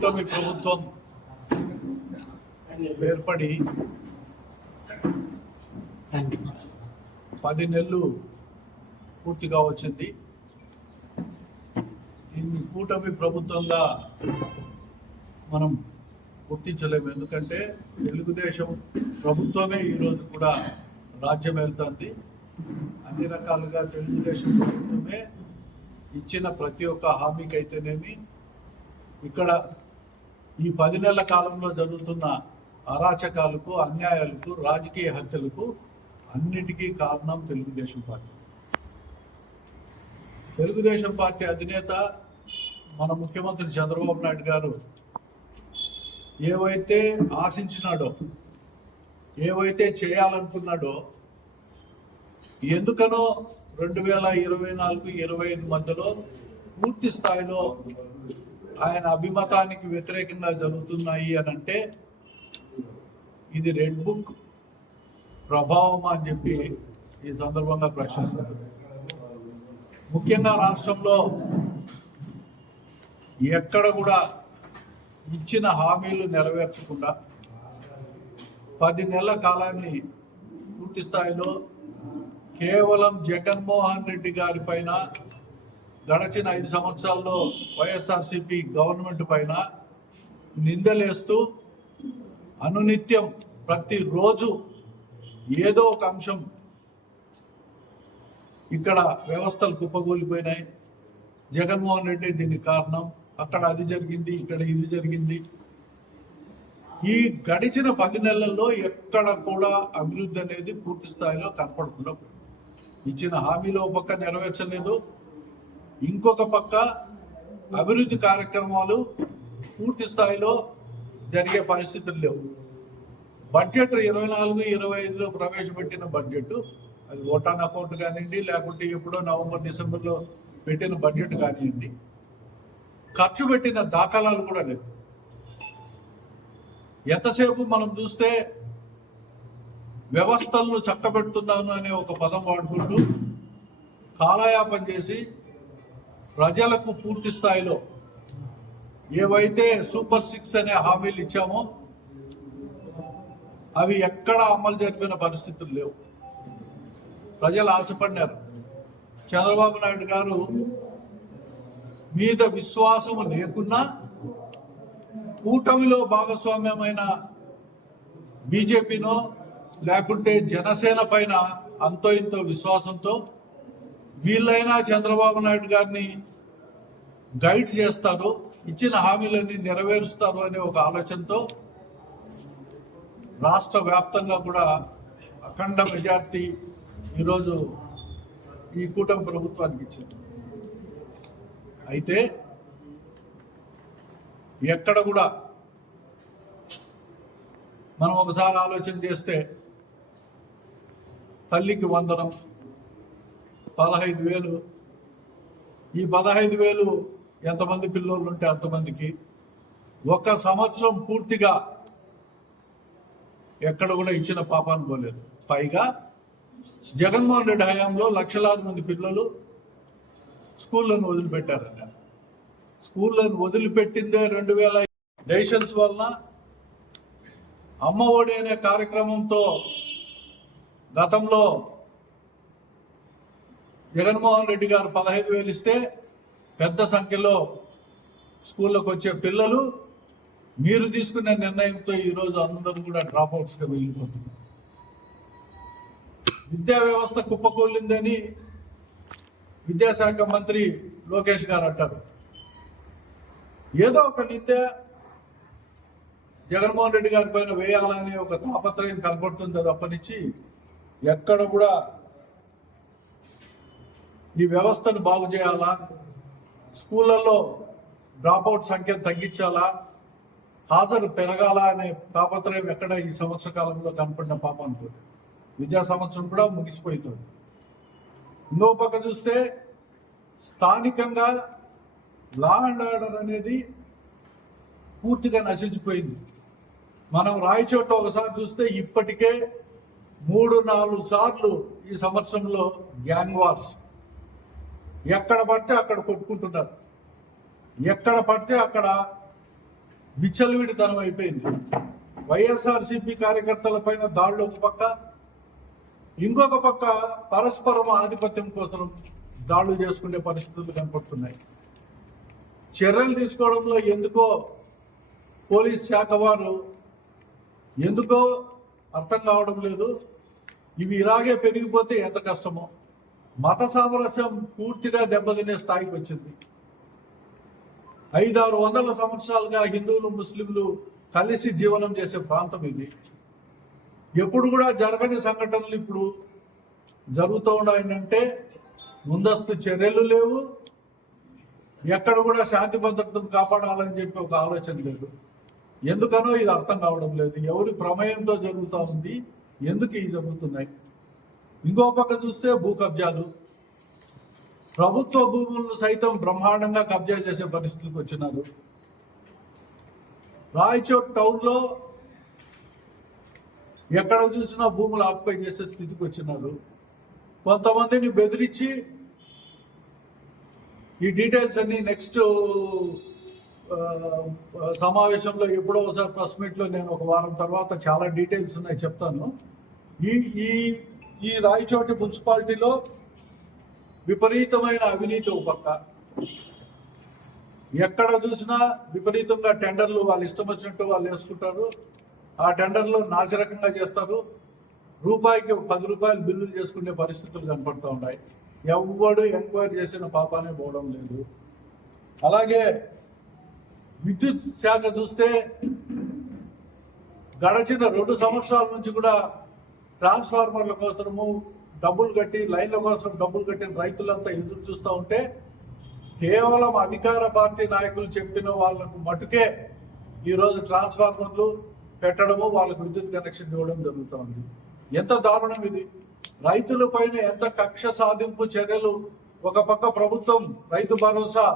కూటమి ప్రభుత్వం ఏర్పడి పది నెలలు పూర్తిగా వచ్చింది. దీన్ని కూటమి ప్రభుత్వంగా మనం గుర్తించలేము. ఎందుకంటే తెలుగుదేశం ప్రభుత్వమే ఈరోజు కూడా రాజ్యం వెళ్తుంది. అన్ని రకాలుగా తెలుగుదేశం ప్రభుత్వమే ఇచ్చిన ప్రతి ఒక్క హామీకి అయితేనేమి ఇక్కడ ఈ పది నెలల కాలంలో జరుగుతున్న అరాచకాలకు అన్యాయాలకు రాజకీయ హత్యలకు అన్నిటికీ కారణం తెలుగుదేశం పార్టీ. తెలుగుదేశం పార్టీ అధినేత మన ముఖ్యమంత్రి చంద్రబాబు నాయుడు గారు ఏవైతే ఆశించినాడో ఏవైతే చేయాలనుకున్నాడో ఎందుకనో రెండు వేల ఇరవై నాలుగు ఇరవై ఐదు మధ్యలో పూర్తి స్థాయిలో ఆయన అభిమతానికి వ్యతిరేకంగా జరుగుతున్నాయి అని అంటే ఇది రెడ్ బుక్ ప్రభావం అని చెప్పి ఈ సందర్భంగా ప్రశ్నిస్తున్నారు. ముఖ్యంగా రాష్ట్రంలో ఎక్కడ కూడా ఇచ్చిన హామీలు నెరవేర్చకుండా పది నెలల కాలాన్ని పూర్తి స్థాయిలో కేవలం జగన్మోహన్ రెడ్డి గారి పైన గడచిన ఐదు సంవత్సరాల్లో వైఎస్ఆర్సిపి గవర్నమెంట్ పైన నిందలేస్తూ అనునిత్యం ప్రతిరోజు ఏదో ఒక అంశం ఇక్కడ వ్యవస్థలు కుప్పకూలిపోయినాయి. జగన్మోహన్ రెడ్డి దీనికి కారణం. అక్కడ అది జరిగింది ఇక్కడ ఇది జరిగింది. ఈ గడిచిన పది నెలల్లో ఎక్కడ కూడా అభివృద్ధి అనేది పూర్తి స్థాయిలో కనపడకుండా ఇచ్చిన హామీలో ఒక పక్క నెరవేర్చలేదు. ఇంకొక పక్క అభివృద్ధి కార్యక్రమాలు పూర్తి స్థాయిలో జరిగే పరిస్థితులు లేవు. బడ్జెట్ ఇరవై నాలుగు ఇరవై ఐదులో ప్రవేశపెట్టిన బడ్జెట్ అది ఓటాన్ అకౌంట్ కానివ్వండి లేకుంటే ఎప్పుడో నవంబర్ డిసెంబర్లో పెట్టిన బడ్జెట్ కానివ్వండి. ఖర్చు పెట్టిన దాఖలాలు కూడా లేవు. ఎంతసేపు మనం చూస్తే వ్యవస్థలను చక్కబెడుతున్నాను అనే ఒక పదం వాడుకుంటూ కాలయాపం చేసి ప్రజలకు పూర్తి స్థాయిలో ఏవైతే సూపర్ సిక్స్ అనే హామీలు ఇచ్చామో అవి ఎక్కడ అమలు జరిపిన పరిస్థితులు లేవు. ప్రజలు ఆశపడినారు. చంద్రబాబు నాయుడు గారు మీద విశ్వాసము లేకున్నా కూటమిలో భాగస్వామ్యమైన బీజేపీనో లేకుంటే జనసేన పైన అంతో ఇంతో విశ్వాసంతో వీళ్ళైనా చంద్రబాబు నాయుడు గారిని గైడ్ చేస్తారు ఇచ్చిన హామీలన్నీ నెరవేరుస్తారు అనే ఒక ఆలోచనతో రాష్ట్ర వ్యాప్తంగా కూడా అఖండ మెజార్టీ ఈరోజు ఈ కూటమి ప్రభుత్వానికి ఇచ్చింది. అయితే ఎక్కడ కూడా మనం ఒకసారి ఆలోచన చేస్తే తల్లికి వందనం పదహైదు వేలు. ఈ పదహైదు వేలు ఎంతమంది పిల్లలు ఉంటే అంతమందికి? ఒక సంవత్సరం పూర్తిగా ఎక్కడ కూడా ఇచ్చిన పాపాన్ని పోలేదు. పైగా జగన్మోహన్ రెడ్డి హయాంలో లక్షలాది మంది పిల్లలు స్కూళ్ళను వదిలిపెట్టారట. స్కూళ్ళను వదిలిపెట్టిందే రెండు వేల డెసిషన్స్ వలన అమ్మ ఒడి అనే కార్యక్రమంతో గతంలో జగన్మోహన్ రెడ్డి గారు పదహైదు వేలు ఇస్తే పెద్ద సంఖ్యలో స్కూళ్ళకు వచ్చే పిల్లలు మీరు తీసుకునే నిర్ణయంతో ఈరోజు అందరూ కూడా డ్రాప్అవుట్స్గా వెళ్ళిపోతున్నారు. విద్యా వ్యవస్థ కుప్పకూలిందని విద్యాశాఖ మంత్రి లోకేష్ గారు అంటారు. ఏదో ఒక నింద జగన్మోహన్ రెడ్డి గారి పైన వేయాలని ఒక తాపత్రయం కనపడుతుంది తప్పనిచ్చి ఎక్కడ కూడా ఈ వ్యవస్థను బాగు చేయాలా? స్కూళ్ళల్లో డ్రాప్అవుట్ సంఖ్య తగ్గించాలా? హాజరు పెరగాల అనే తాపత్రయం ఎక్కడ ఈ సంవత్సర కాలంలో కనపడిన పాప అనుకోండి. విద్యా సంవత్సరం కూడా ముగిసిపోతుంది ఇంకో పక్క చూస్తే స్థానికంగా లా అండ్ ఆర్డర్ అనేది పూర్తిగా నశించిపోయింది. మనం రాయచోట ఒకసారి చూస్తే ఇప్పటికే మూడు నాలుగు సార్లు ఈ సంవత్సరంలో గ్యాంగ్ వార్స్ ఎక్కడ పడితే అక్కడ కొట్టుకుంటున్నారు ఎక్కడ పడితే అక్కడ విచ్చలవిడితనం అయిపోయింది. వైఎస్ఆర్సీపీ కార్యకర్తల పైన దాడులు ఒక పక్క ఇంకొక పక్క పరస్పరం ఆధిపత్యం కోసం దాడులు చేసుకునే పరిస్థితులు కనపడుతున్నాయి. చర్యలు తీసుకోవడంలో ఎందుకో పోలీస్ శాఖ వారు ఎందుకో అర్థం కావడం లేదు. ఇవి ఇలాగే పెరిగిపోతే ఎంత కష్టమో. మత సామరస్యం పూర్తిగా దెబ్బతినే స్థాయికి వచ్చింది. ఐదారు వందల సంవత్సరాలుగా హిందువులు ముస్లింలు కలిసి జీవనం చేసే ప్రాంతం ఇది. ఎప్పుడు కూడా జరగని సంఘటనలు ఇప్పుడు జరుగుతూ ఉన్నాయంటే ముందస్తు చర్యలు లేవు. ఎక్కడ కూడా శాంతి భద్రతను కాపాడాలని చెప్పి ఒక ఆలోచన లేదు. ఎందుకనో ఇది అర్థం కావడం లేదు. ఎవరి ప్రమేయంతో జరుగుతూ ఉంది ఎందుకు ఇవి జరుగుతున్నాయి? ఇంకో పక్క చూస్తే భూ కబ్జాలు. ప్రభుత్వ భూములను సైతం బ్రహ్మాండంగా కబ్జా చేసే పరిస్థితికి వచ్చినారు. రాయచోట్ టౌన్లో ఎక్కడ చూసినా భూములు ఆక్యుపై చేసే స్థితికి వచ్చినారు. కొంతమందిని బెదిరించి ఈ డీటెయిల్స్ అన్ని నెక్స్ట్ సమావేశంలో ఎప్పుడో ఒకసారి ప్రెస్ మీట్లో నేను ఒక వారం తర్వాత చాలా డీటెయిల్స్ ఉన్నాయి చెప్తాను. ఈ ఈ ఈ రాయచోటి మున్సిపాలిటీలో విపరీతమైన అవినీతి ఒక పక్క. ఎక్కడ చూసినా విపరీతంగా టెండర్లు వాళ్ళు ఇష్టం వచ్చినట్టు వాళ్ళు వేసుకుంటారు. ఆ టెండర్లు నాసిరకంగా చేస్తారు. రూపాయికి పది రూపాయలు బిల్లులు చేసుకునే పరిస్థితులు కనపడుతూ ఉన్నాయి. ఎవ్వడు ఎంక్వైరీ చేసిన పాపానే పోవడం లేదు. అలాగే విద్యుత్ శాఖ చూస్తే గడచిన రెండు సంవత్సరాల నుంచి కూడా ట్రాన్స్ఫార్మర్ల కోసము డబ్బులు కట్టి లైన్ల కోసం డబ్బులు కట్టిన రైతులంతా ఎదురు చూస్తూ ఉంటే కేవలం అధికార పార్టీ నాయకులు చెప్పిన వాళ్ళకు మటుకే ఈరోజు ట్రాన్స్ఫార్మర్లు పెట్టడము వాళ్ళకు విద్యుత్ కనెక్షన్ ఇవ్వడం జరుగుతుంది ఎంత దారుణం ఇది. రైతుల పైన ఎంత కక్ష సాధింపు చర్యలు ఒక పక్క ప్రభుత్వం రైతు భరోసా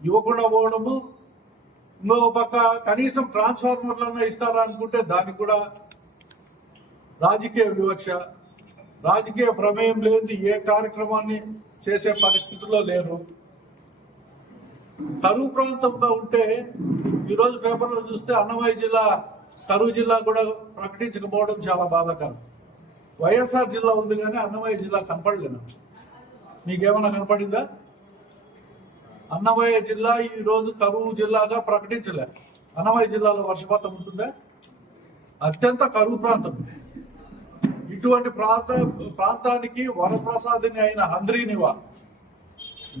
ఇవ్వకుండా పోవడము ఇంకొక పక్క కనీసం ట్రాన్స్ఫార్మర్లన్నా ఇస్తారా అనుకుంటే దానికి కూడా రాజకీయ వివక్ష రాజకీయ ప్రమేయం లేని ఏ కార్యక్రమాన్ని చేసే పరిస్థితుల్లో లేరు. కరువు ప్రాంతంగా ఉంటే ఈరోజు పేపర్లో చూస్తే అన్నమయ్య జిల్లా కరువు జిల్లా కూడా ప్రకటించకపోవడం చాలా బాధాకరం. వైఎస్ఆర్ జిల్లా ఉంది కానీ అన్నమయ్య జిల్లా కనపడలేదు. మీకేమైనా కనపడిందా? అన్నమయ్య జిల్లా ఈరోజు కరువు జిల్లాగా ప్రకటించలే. అన్నమయ్య జిల్లాలో వర్షపాతం ఉంటుందా? అత్యంత కరువు ప్రాంతం. ఇటువంటి ప్రాంత ప్రాంతానికి వరప్రసాదిని అయిన హంద్రీనివా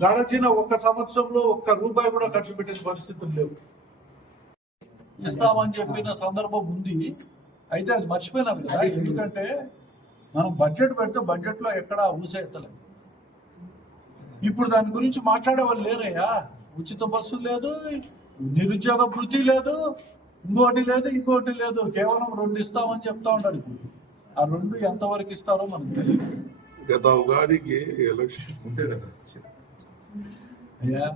గడచిన ఒక్క సంవత్సరంలో ఒక్క రూపాయి కూడా ఖర్చు పెట్టిన పరిస్థితులు లేవు. ఇస్తామని చెప్పిన సందర్భం ఉంది. అయితే అది మర్చిపోయినారు కదా. ఎందుకంటే మనం బడ్జెట్ పెడితే బడ్జెట్లో ఎక్కడ ఊసెత్తలేదు ఇప్పుడు దాని గురించి మాట్లాడే వాళ్ళు లేరయ్యా. ఉచిత బస్సు లేదు నిరుద్యోగ వృత్తి లేదు ఇంకోటి లేదు ఇంకోటి లేదు. కేవలం రెండు ఇస్తామని చెప్తా ఉన్నారు ఇప్పుడు. ఆ రెండు ఎంతవరకు ఇస్తారో మనకు తెలియదు. గత ఉగాదికి ఎలక్షన్ ఉంటే కదా అయ్యా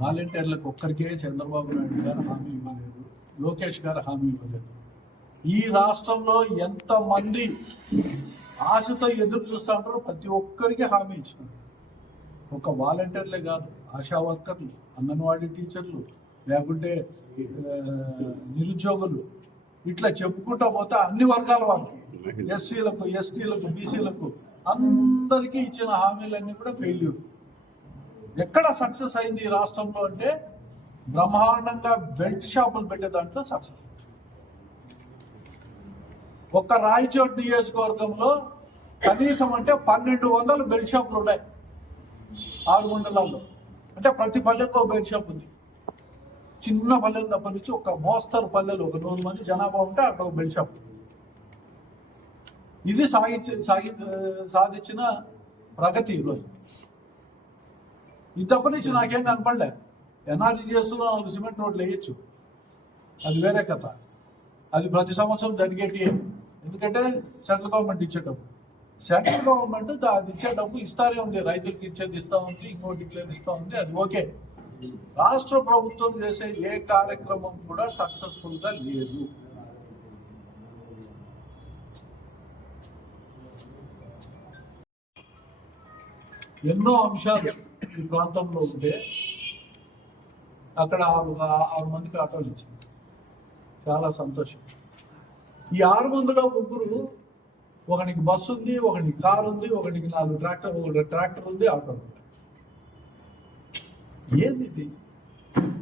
వాలంటీర్లకు ఒక్కరికే చంద్రబాబు నాయుడు గారు హామీ ఇవ్వలేదు లోకేష్ గారు హామీ ఇవ్వలేదు. ఈ రాష్ట్రంలో ఎంతమంది ఆశతో ఎదురు చూస్తా ఉంటారో ప్రతి ఒక్కరికి హామీ ఇచ్చినారు ఒక వాలంటీర్లే కాదు ఆశా వర్కర్లు అంగన్వాడీ టీచర్లు లేకుంటే నిరుద్యోగులు ఇట్లా చెప్పుకుంటా పోతే అన్ని వర్గాల వాళ్ళకి. ఎస్సీలకు ఎస్టీలకు బీసీలకు అందరికీ ఇచ్చిన హామీలన్నీ కూడా ఫెయిల్యూర్ ఎక్కడ సక్సెస్ అయింది ఈ రాష్ట్రంలో అంటే బ్రహ్మాండంగా బెల్ట్ షాపులు పెట్టే దాంట్లో సక్సెస్ ఒక్క రాయచోట్ నియోజకవర్గంలో కనీసం అంటే పన్నెండు వందల బెల్ట్ షాపులు ఉన్నాయి. ఆరు మండలాల్లో. అంటే ప్రతి పల్లెకు ఒక బెల్ట్ షాప్ ఉంది. చిన్న పల్లెలు తప్ప నుంచి ఒక మోస్తరు పల్లెలు ఒక నూరు మంది జనాభా ఉంటే అక్కడ ఒక బెల్ట్ షాప్. ఇది సాగించి సాగి సాధించిన ప్రగతి ఈరోజు. ఇది తప్ప నుంచి నాకేం కనపడలే. ఎన్ఆర్జీ చేస్తున్నా నాలుగు సిమెంట్ రోడ్లు వేయచ్చు. అది వేరే కథ. అది ప్రతి సంవత్సరం జరిగేటి ఎందుకంటే సెంట్రల్ గవర్నమెంట్ ఇచ్చే డబ్బు సెంట్రల్ గవర్నమెంట్ అది ఇచ్చే డబ్బు ఇస్తారే ఉంది. రైతులకి ఇచ్చేది ఇస్తూ ఉంది ఇంకోటి ఇచ్చేది ఇస్తూ ఉంది అది ఓకే. రాష్ట్ర ప్రభుత్వం చేసే ఏ కార్యక్రమం కూడా సక్సెస్ఫుల్గా లేదు. ఎన్నో అంశాలు ఈ ప్రాంతంలో ఉంటే అక్కడ ఆరు ఆరు మందికి ఆటోలు ఇచ్చింది. చాలా సంతోషం. ఈ ఆరు మందిలో ముగ్గురు ఒకనికి బస్సు ఉంది ఒకనికి కారు ఉంది ఒకనికి నాలుగు ట్రాక్టర్ ఒక ట్రాక్టర్ ఉంది ఆటో ఉంది. ఏంది ఇది?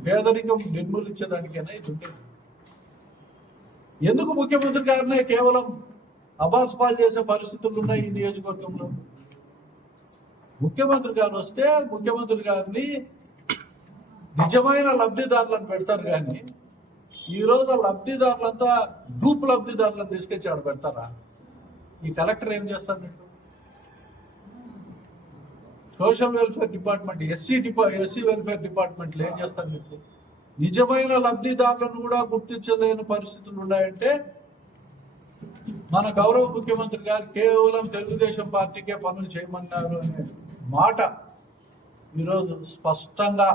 పేదరికం నిర్మూలించడానికైనా ఇది ఉండేది? ఎందుకు ముఖ్యమంత్రి గారినే కేవలం అబాస్ పాలు చేసే పరిస్థితులు ఉన్నాయి ఈ నియోజకవర్గంలో? ముఖ్యమంత్రి గారు వస్తే ముఖ్యమంత్రి గారిని నిజమైన లబ్ధిదారులను పెడతారు కానీ ఈ రోజు లబ్ధిదారులంతా గ్రూప్ లబ్ధిదారులను తీసుకొచ్చి ఆడ పెడతారా? ఈ కలెక్టర్ ఏం చేస్తారు సోషల్ వెల్ఫేర్ డిపార్ట్మెంట్ ఎస్సీ డిపా ఎస్సీ వెల్ఫేర్ డిపార్ట్మెంట్లు ఏం చేస్తారు మీకు నిజమైన లబ్ధిదారులను కూడా గుర్తించలేని పరిస్థితులు ఉన్నాయంటే మన గౌరవ ముఖ్యమంత్రి గారు కేవలం తెలుగుదేశం పార్టీకే పనులు చేయమన్నారు అనే మాట ఈరోజు స్పష్టంగా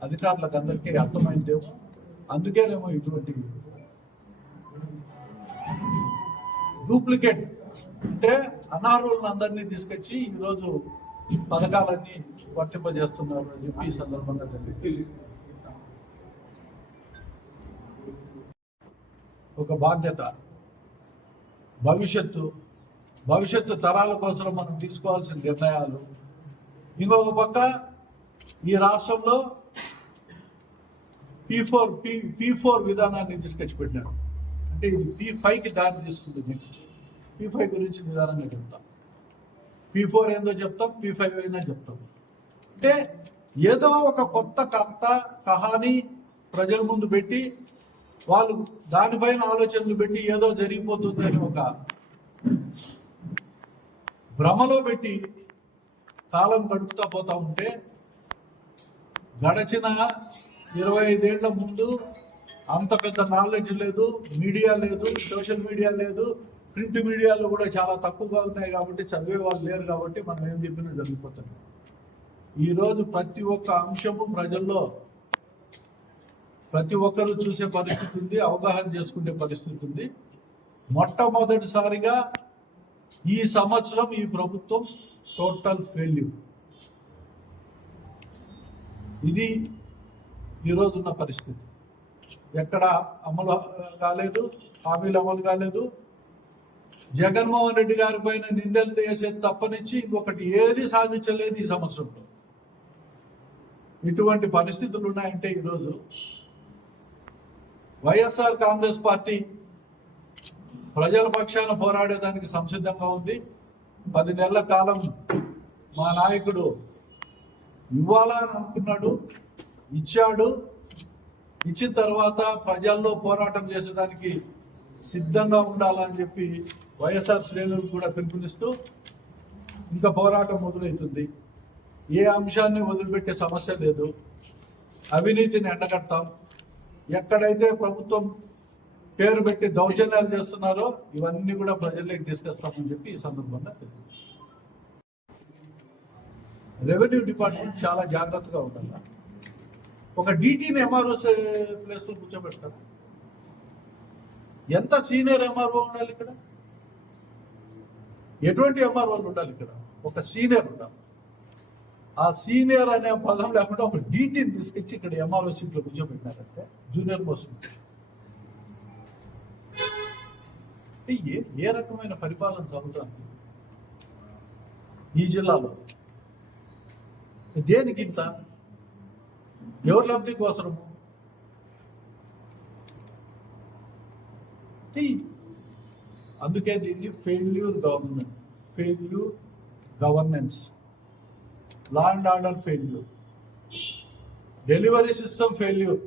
అధికారులకు అందరికీ అర్థమైందేమో అందుకేనేమో ఇటువంటి డూప్లికేట్ అంటే అనార్హులను అందరినీ తీసుకొచ్చి ఈరోజు పథకాలన్నీ వర్తింపజేస్తున్నారు అని చెప్పి ఈ సందర్భంగా తెలియదు ఒక బాధ్యత. భవిష్యత్తు భవిష్యత్తు తరాల కోసం మనం తీసుకోవాల్సిన నిర్ణయాలు. ఇంకొక పక్క ఈ రాష్ట్రంలో P four P P four విధానాన్ని తీసుకొచ్చి పెట్టారు అంటే ఇది పీ ఫైవ్కి దారి తీస్తుంది నెక్స్ట్ పీ ఫైవ్ గురించి నిదానంగా చెప్తాం. పీ ఫోర్ ఏందో చెప్తాం పీ ఫైవ్ ఏందో చెప్తాం. అంటే ఏదో ఒక కొత్త కథ కహాని ప్రజల ముందు పెట్టి వాళ్ళు దానిపైన ఆలోచనలు పెట్టి ఏదో జరిగిపోతుందని ఒక భ్రమలో పెట్టి కాలం గడుపుతా పోతా ఉంటే గడచిన ఇరవై ఐదేళ్ళ ముందు అంత పెద్ద నాలెడ్జ్ లేదు మీడియా లేదు సోషల్ మీడియా లేదు ప్రింట్ మీడియాలో కూడా చాలా తక్కువగా ఉన్నాయి కాబట్టి చదివే వాళ్ళు లేరు కాబట్టి మనం ఏం చెప్పినా జరిగిపోతుంది. ఈరోజు ప్రతి ఒక్క అంశము ప్రజల్లో ప్రతి ఒక్కరూ చూసే పరిస్థితి ఉంది అవగాహన చేసుకునే పరిస్థితి ఉంది. మొట్టమొదటిసారిగా ఈ సంవత్సరం ఈ ప్రభుత్వం టోటల్ ఫెయిల్యూర్ ఇది ఈరోజున్న పరిస్థితి. ఎక్కడ అమలు కాలేదు హామీలు అమలు కాలేదు జగన్మోహన్ రెడ్డి గారి పైన నిందలు చేసేది తప్పనిచ్చి ఇంకొకటి ఏది సాధించలేదు ఈ సంవత్సరంలో. ఇటువంటి పరిస్థితులు ఉన్నాయంటే ఈరోజు వైఎస్ఆర్ కాంగ్రెస్ పార్టీ ప్రజల పక్షాన పోరాడేదానికి సంసిద్ధంగా ఉంది. పది నెలల కాలం మా నాయకుడు ఇవ్వాలని అనుకున్నాడు ఇచ్చాడు. ఇచ్చిన తర్వాత ప్రజల్లో పోరాటం చేసేదానికి సిద్ధంగా ఉండాలని చెప్పి వైఎస్ఆర్ శ్రేణులకు కూడా పిలుపునిస్తూ ఇంకా పోరాటం మొదలవుతుంది ఏ అంశాన్ని వదిలిపెట్టే సమస్య లేదు. అవినీతిని ఎండగడతాం. ఎక్కడైతే ప్రభుత్వం పేరు పెట్టి దౌర్జన్యాలు చేస్తున్నారో ఇవన్నీ కూడా ప్రజల్లోకి తీసుకొస్తామని చెప్పి ఈ సందర్భంగా తెలియదు రెవెన్యూ డిపార్ట్మెంట్ చాలా జాగ్రత్తగా ఉండాలి. ఒక డీటీని ఎంఆర్ఓ ప్లేస్లో కూర్చోబెడతారు ఎంత సీనియర్ ఎంఆర్ఓ ఉండాలి ఇక్కడ? ఎటువంటి ఎంఆర్ఓలు ఉండాలి ఇక్కడ? ఒక సీనియర్ ఉండాలి. ఆ సీనియర్ అనే పదం లేకుండా ఒక డీటీని తీసుకొచ్చి ఇక్కడ ఎంఆర్ఓ సీట్లో కూర్చోబెట్టినారంటే జూనియర్ మోస్ట్ ఏ ఏ రకమైన పరిపాలన జరుగుతుంది? ఈ జిల్లాలో. దేనికి ఇంత? ఎవరి లబ్ధి కోసము ఈ అందుకే దీన్ని failure government failure governance law and order failure delivery system failure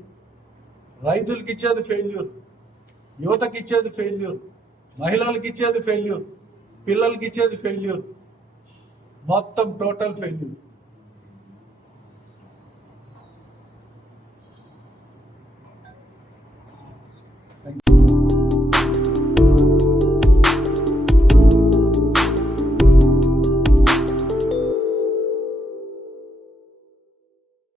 రైతులకి ఇచ్చేది ఫెయిల్యూర్ యువతకి ఇచ్చేది ఫెయిల్యూర్ మహిళలకు ఇచ్చేది ఫెయిల్యూర్ పిల్లలకి ఇచ్చేది ఫెయిల్యూర్ మొత్తం టోటల్ ఫెయిల్యూర్